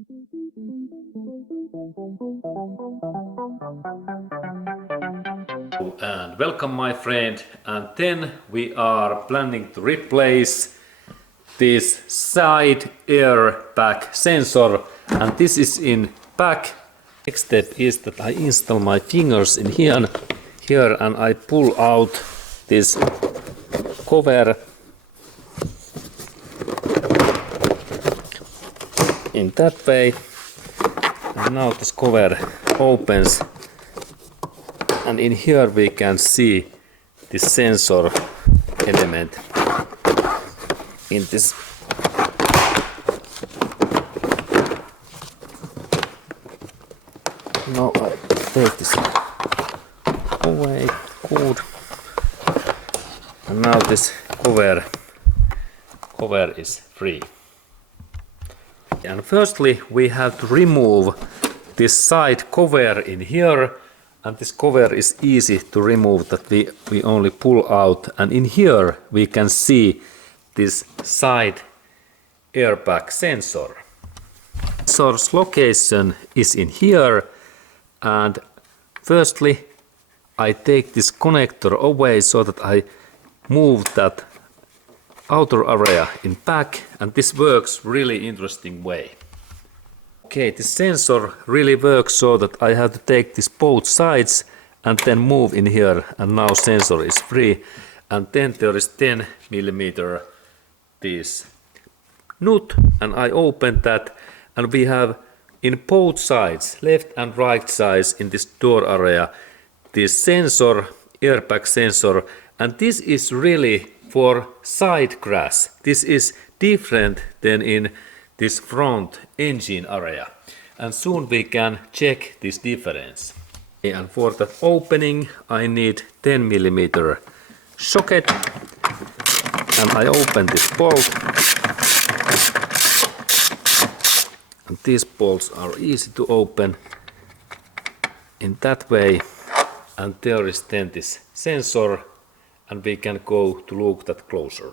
And welcome my friend, and then we are planning to replace this side airbag sensor, and this is in back. Next step is that I install my fingers in here and I pull out this cover in that way, and now this cover opens, and in here we can see this sensor element in this. Now I take this away, good, and now this cover is free. And firstly we have to remove this side cover in here, and this cover is easy to remove, that we only pull out, and in here we can see this side airbag sensor. Sensor's location is in here, and firstly I take this connector away so that I move that outer area in back, and this works really interesting way. Okay, this sensor really works so that I have to take this both sides and then move in here, and now sensor is free. And then there is 10 mm this nut, and I open that, and we have in both sides, left and right sides, in this door area, this sensor, airbag sensor, and this is really for side crash. This is different than in this front engine area, and soon we can check this difference. And for that opening I need 10 mm socket, and I open this bolt, and these bolts are easy to open in that way, and there is then this sensor, and we can go to look that closer.